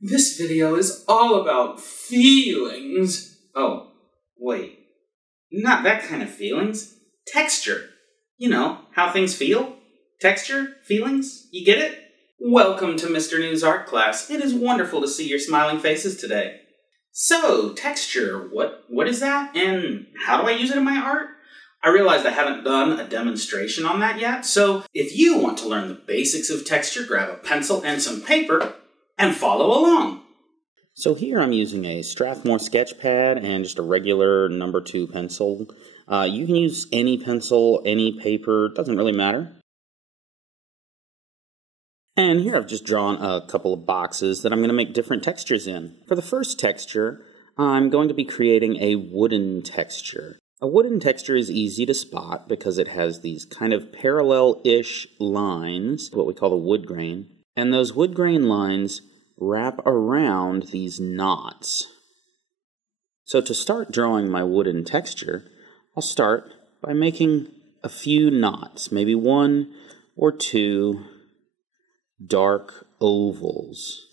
This video is all about feelings. Oh, wait. Not that kind of feelings. Texture. You know, how things feel. Texture, feelings, you get it? Welcome to Mr. New's art class. It is wonderful to see your smiling faces today. So, texture, what is that, and how do I use it in my art? I realized I haven't done a demonstration on that yet, so if you want to learn the basics of texture, grab a pencil and some paper and follow along. So here I'm using a Strathmore sketch pad and just a regular number 2 pencil. You can use any pencil, any paper, doesn't really matter. And here I've just drawn a couple of boxes that I'm going to make different textures in. For the first texture, I'm going to be creating a wooden texture. A wooden texture is easy to spot because it has these kind of parallel-ish lines, what we call the wood grain. And those wood grain lines wrap around these knots. So to start drawing my wooden texture, I'll start by making a few knots, maybe 1 or 2 dark ovals.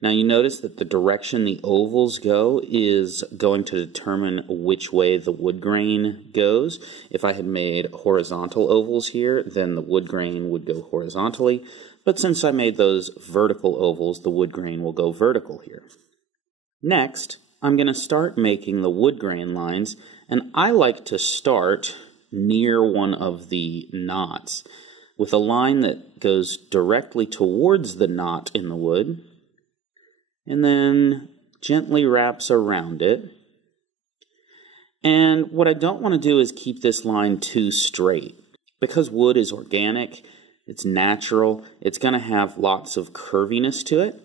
Now you notice that the direction the ovals go is going to determine which way the wood grain goes. If I had made horizontal ovals here, then the wood grain would go horizontally. But since I made those vertical ovals, the wood grain will go vertical here. Next, I'm going to start making the wood grain lines, and I like to start near one of the knots with a line that goes directly towards the knot in the wood, and then gently wraps around it. And what I don't want to do is keep this line too straight. Because wood is organic, it's natural, it's going to have lots of curviness to it,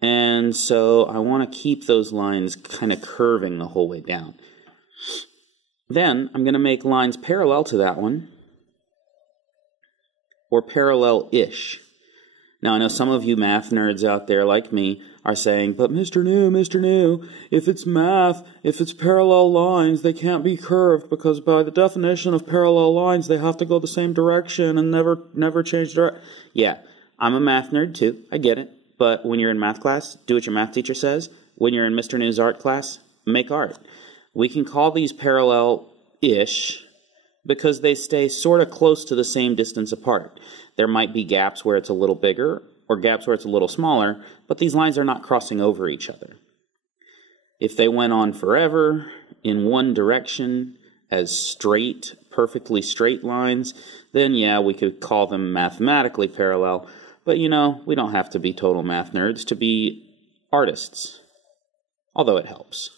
and so I want to keep those lines kind of curving the whole way down. Then I'm going to make lines parallel to that one, or parallel-ish. Now, I know some of you math nerds out there like me are saying, but Mr. New, if it's math, if it's parallel lines, they can't be curved because by the definition of parallel lines, they have to go the same direction and never change direction. Yeah, I'm a math nerd too. I get it. But when you're in math class, do what your math teacher says. When you're in Mr. New's art class, make art. We can call these parallel-ish because they stay sort of close to the same distance apart. There might be gaps where it's a little bigger or gaps where it's a little smaller, but these lines are not crossing over each other. If they went on forever in one direction as straight, perfectly straight lines, then yeah, we could call them mathematically parallel, but you know, we don't have to be total math nerds to be artists, although it helps.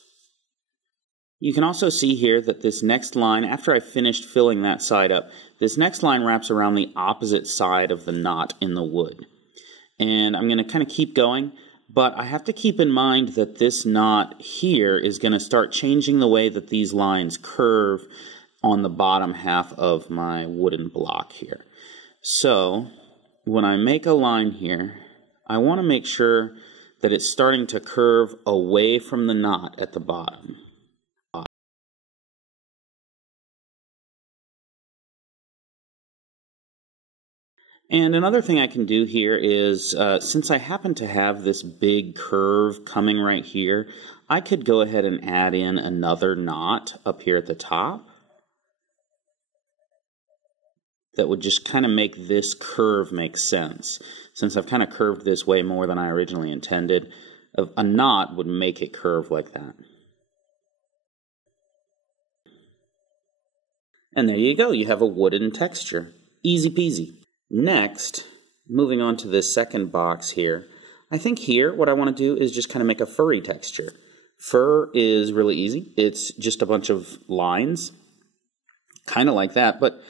You can also see here that this next line, after I finished filling that side up, this next line wraps around the opposite side of the knot in the wood. And I'm going to kind of keep going, but I have to keep in mind that this knot here is going to start changing the way that these lines curve on the bottom half of my wooden block here. So, when I make a line here, I want to make sure that it's starting to curve away from the knot at the bottom. And another thing I can do here is, since I happen to have this big curve coming right here, I could go ahead and add in another knot up here at the top that would just kind of make this curve make sense. Since I've kind of curved this way more than I originally intended, a knot would make it curve like that. And there you go, you have a wooden texture. Easy peasy. Next, moving on to this second box here, I think here what I want to do is just kind of make a furry texture. Fur is really easy. It's just a bunch of lines, kind of like that, but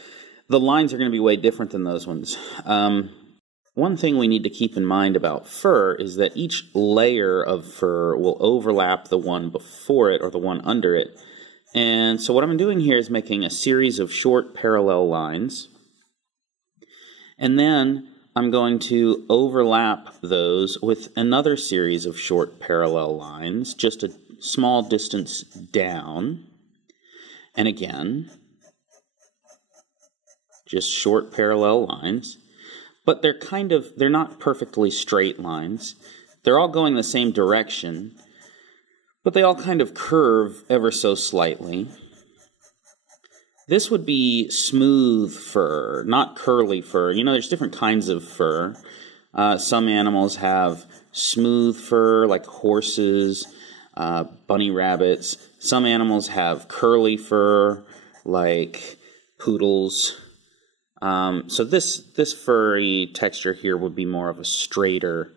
the lines are going to be way different than those ones. One thing we need to keep in mind about fur is that each layer of fur will overlap the one before it or the one under it. And so what I'm doing here is making a series of short parallel lines. And then I'm going to overlap those with another series of short parallel lines, just a small distance down. And again, just short parallel lines. But they're not perfectly straight lines. They're all going the same direction, but they all kind of curve ever so slightly. This would be smooth fur, not curly fur. You know, there's different kinds of fur. Some animals have smooth fur, like horses, bunny rabbits. Some animals have curly fur, like poodles. So this furry texture here would be more of a straighter,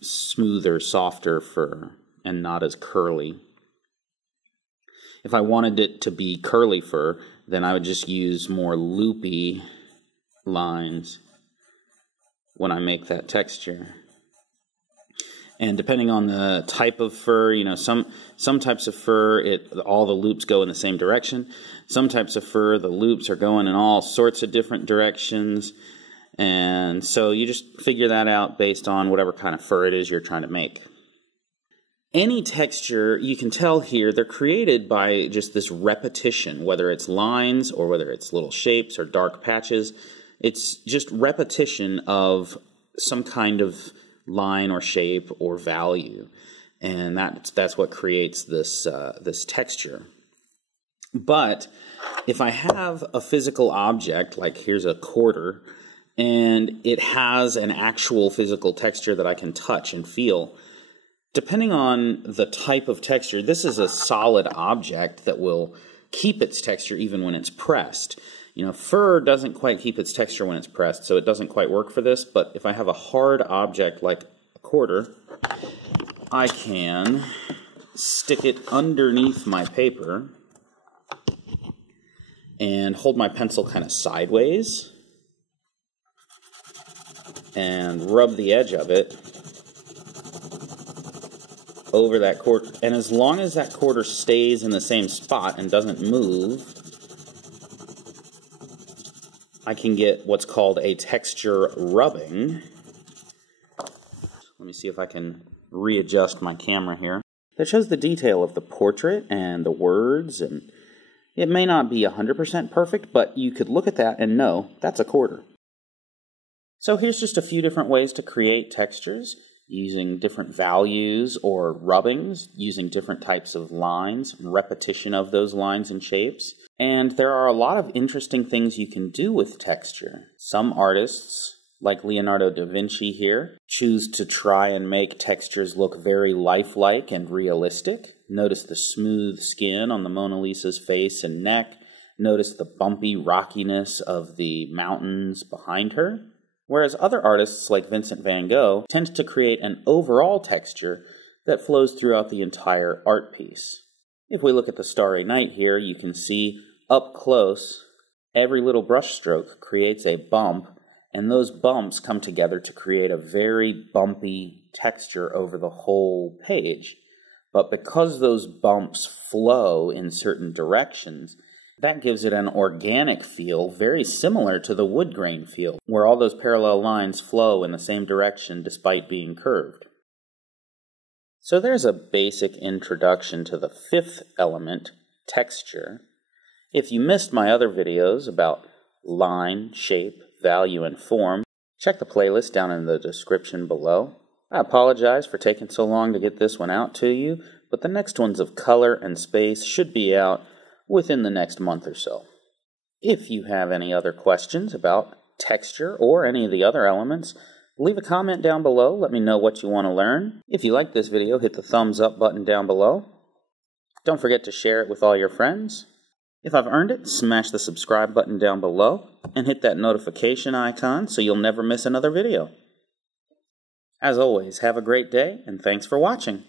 smoother, softer fur, and not as curly. If I wanted it to be curly fur, then I would just use more loopy lines when I make that texture. And depending on the type of fur, you know, some types of fur, all the loops go in the same direction. Some types of fur, the loops are going in all sorts of different directions. And so you just figure that out based on whatever kind of fur it is you're trying to make. Any texture, you can tell here, they're created by just this repetition, whether it's lines or whether it's little shapes or dark patches. It's just repetition of some kind of line or shape or value, and that's what creates this texture. But if I have a physical object, like here's a quarter, and it has an actual physical texture that I can touch and feel, depending on the type of texture, this is a solid object that will keep its texture even when it's pressed. You know, fur doesn't quite keep its texture when it's pressed, so it doesn't quite work for this, but if I have a hard object like a quarter, I can stick it underneath my paper and hold my pencil kind of sideways and rub the edge of it over that quarter. And as long as that quarter stays in the same spot and doesn't move, I can get what's called a texture rubbing. Let me see if I can readjust my camera here. That shows the detail of the portrait and the words, and it may not be 100% perfect, but you could look at that and know that's a quarter. So here's just a few different ways to create textures, using different values or rubbings, using different types of lines, and repetition of those lines and shapes. And there are a lot of interesting things you can do with texture. Some artists, like Leonardo da Vinci here, choose to try and make textures look very lifelike and realistic. Notice the smooth skin on the Mona Lisa's face and neck. Notice the bumpy rockiness of the mountains behind her. Whereas other artists, like Vincent van Gogh, tend to create an overall texture that flows throughout the entire art piece. If we look at the Starry Night here, you can see up close, every little brush stroke creates a bump, and those bumps come together to create a very bumpy texture over the whole page. But because those bumps flow in certain directions, that gives it an organic feel very similar to the wood grain feel, where all those parallel lines flow in the same direction despite being curved. So there's a basic introduction to the fifth element, texture. If you missed my other videos about line, shape, value, and form, check the playlist down in the description below. I apologize for taking so long to get this one out to you, but the next ones of color and space should be out within the next month or so. If you have any other questions about texture or any of the other elements, leave a comment down below. Let me know what you want to learn. If you like this video, hit the thumbs up button down below. Don't forget to share it with all your friends. If I've earned it, smash the subscribe button down below and hit that notification icon so you'll never miss another video. As always, have a great day and thanks for watching.